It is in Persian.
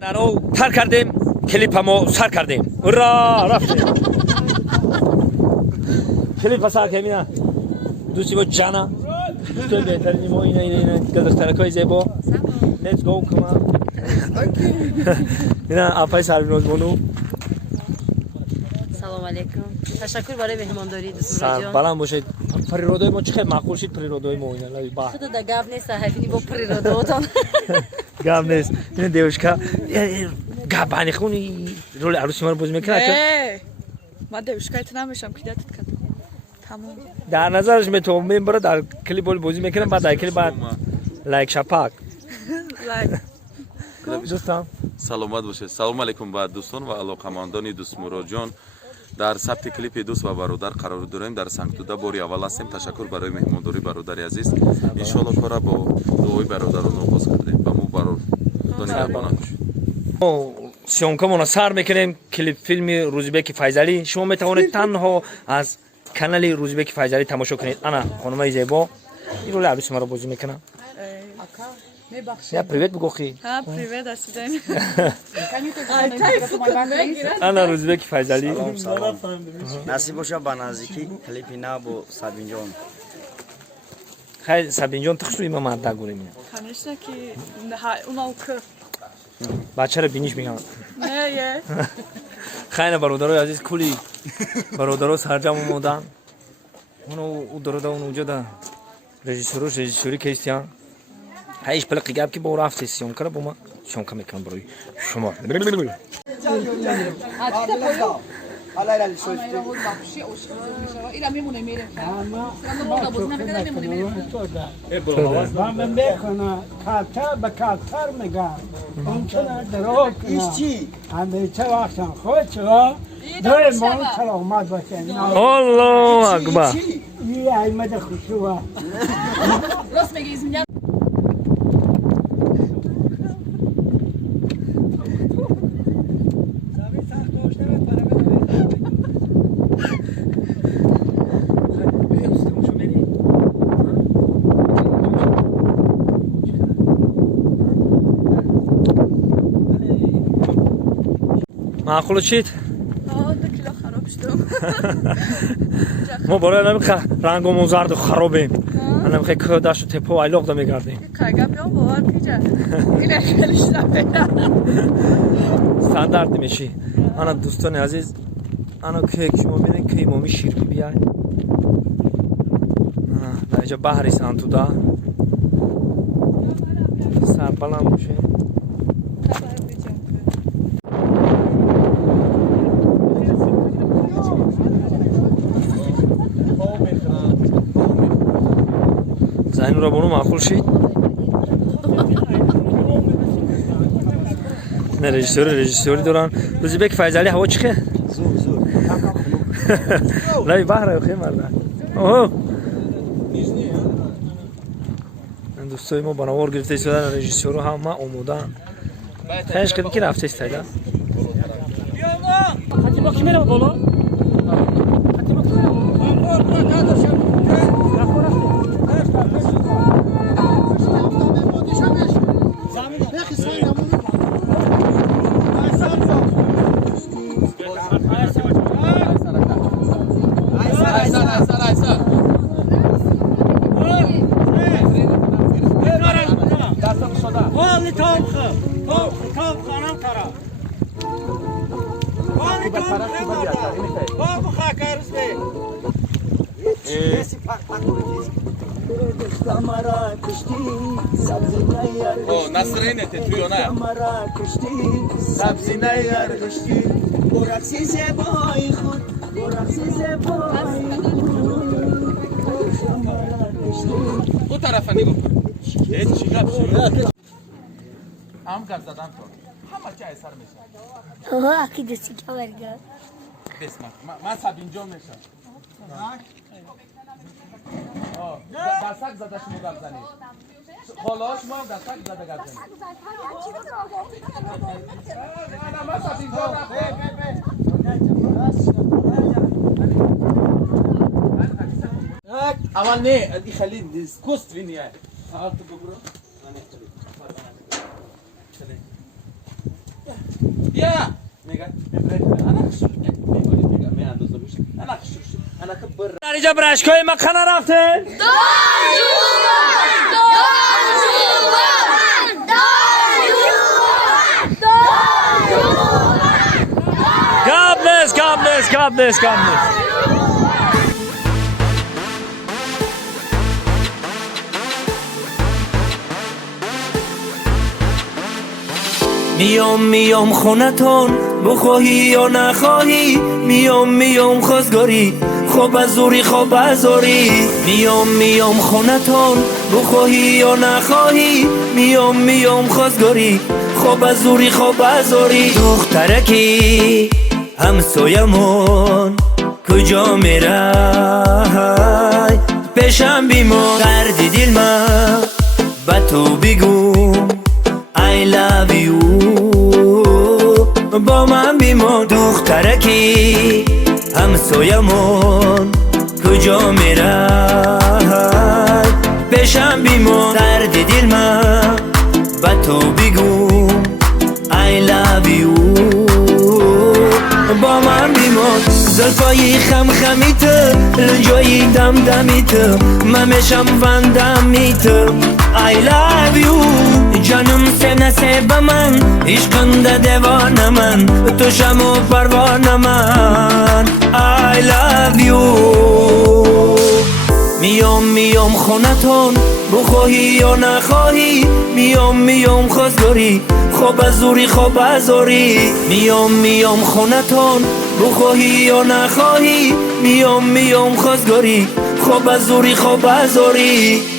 نانو تر کردیم کلیپمو سر کردیم را رفتیم کلیپ سر کردیم دوستی با جانا تو بهترین ما اینا گلسترکای زیبا let's go کما اینا آفای سروینوز بونو سلام علیکم تشکر برای مهمانداری دوستان جان سلام باشید پریرودای ما چه معقول شد پریرودای ما اینا لای با خود دا گاف نیست صحفی با پریروداتون گام نیست این دیوشکا گابانی خونی رول عروسی ما رو بازی میکنه نه من دوشکایت نمیشم کلیدت کردم تمام در نظرش میتونم میبره در کلیپ بازی میکنم بعد در کلیپ بعد لایک شپاک لایک دوستان سلامت باشید. سلام علیکم به دوستان و علاقمندان دوست مراجعان. در ثبت کلیپ دوست و برادر قرار داریم. در سنگتوده باری اول هستیم. تشکر برای مهمانداری برادر عزیز. ان شاء الله کار با دعای برادران آغاز کردیم. با مو برادر خدا نگهبان سیونکمون رو سر میکنیم کلیپ فیلم روزبک فیضلی. شما میتوانید تنها از کانال روزبک فیضلی تماشا کنید. انا خانم زیبا این رول عروسی ما رو بازی میکنم. یا پریوت بگو خی. ها پریوت هستین. انا روزبک فیضلی. سلام نصیب باشه با نزدیکی کلیپ اینا با سابین جان خیلی سابین جان تخشوی ما ماده گوریم. خانشنا که اونو که بچه رو بینیش میگم. نه یه. خیلی برادرای عزیز کلی برادرها سرجم اومدن. اونو درودا اون اونجا رژیسوری کیستیان. هیچ پلکی گپ کی با رفت سیون کرد با ما شون کمی کم بروی شما من میکنم کاتر به کاتر میگم اون چرا درو کنم همه چه وقتم خود چرا دوی ما سلامت باشه الله اکبر یه احمد خوشوه راست میگی اسم معقول چید؟ دو کیلو خراب شدم ما برای نمیخواه رنگمون زرد و خرابیم نمیخواه که داشت و تپو ایلاق دا میگردیم کاغا بیام باور پیجا اینه خیلیش نمیدم استاندارد میشی انا دوستان عزیز انا که شما بینید که امامی شیرپی بیای در اینجا بحری سانتودا سر بلند باشه زنی رو بونو معقول شید نه رژیسوری دارن روزبک فیضلی هوا چیه؟ زور لای بحر خیلی مرده اوه دوستای ما بنوار گرفته شدن رژیسور هم ما اومدن تنش کردیم که رفته استایده حتی با کی میره بالا؟ نصرینه توی نه سبزی نیار کشتی برقصی زبای خود برقصی زبای اون طرف نگاه کن چی گپ شد هم گپ زدن تو همه چی اثر میشه اوه اکی دستی که برگرد بسم من سابین جان میشم دستک زده شما گپ زنید خالاش ما هم دستک زده گپ زنید من سابین جان اول نه ادی خلید کست وینیه تو بگو بیا میگه انا خشوش میگه می اندازه میشه انا خشوش انا کبر در اینجا برشکای مکه نرفتن؟ God bless, God bless, God bless, God bless. میام خونتون بخواهی یا نخواهی میام خواستگاری خوب از زوری میام خونتون بخواهی یا نخواهی میام خواستگاری خوب از زوری دخترکی همسایمون کجا میره پیشم بیمار دردی دل من با تو بگم I love you با من بیمان دخترکی همسایمون کجا میره پیشم بیمان درد دل من با تو بگم I love you با من بیمان زلفایی خمیت لنجایی دمیت من میشم وندمیت I love you جانم سب من عشقنده دیوانه من تو شم و پروانه من I love you میام خونتون بخواهی یا نخواهی میام خواستگاری خوب از زوری میام خونتون بخواهی یا نخواهی میام خواستگاری خوب از زوری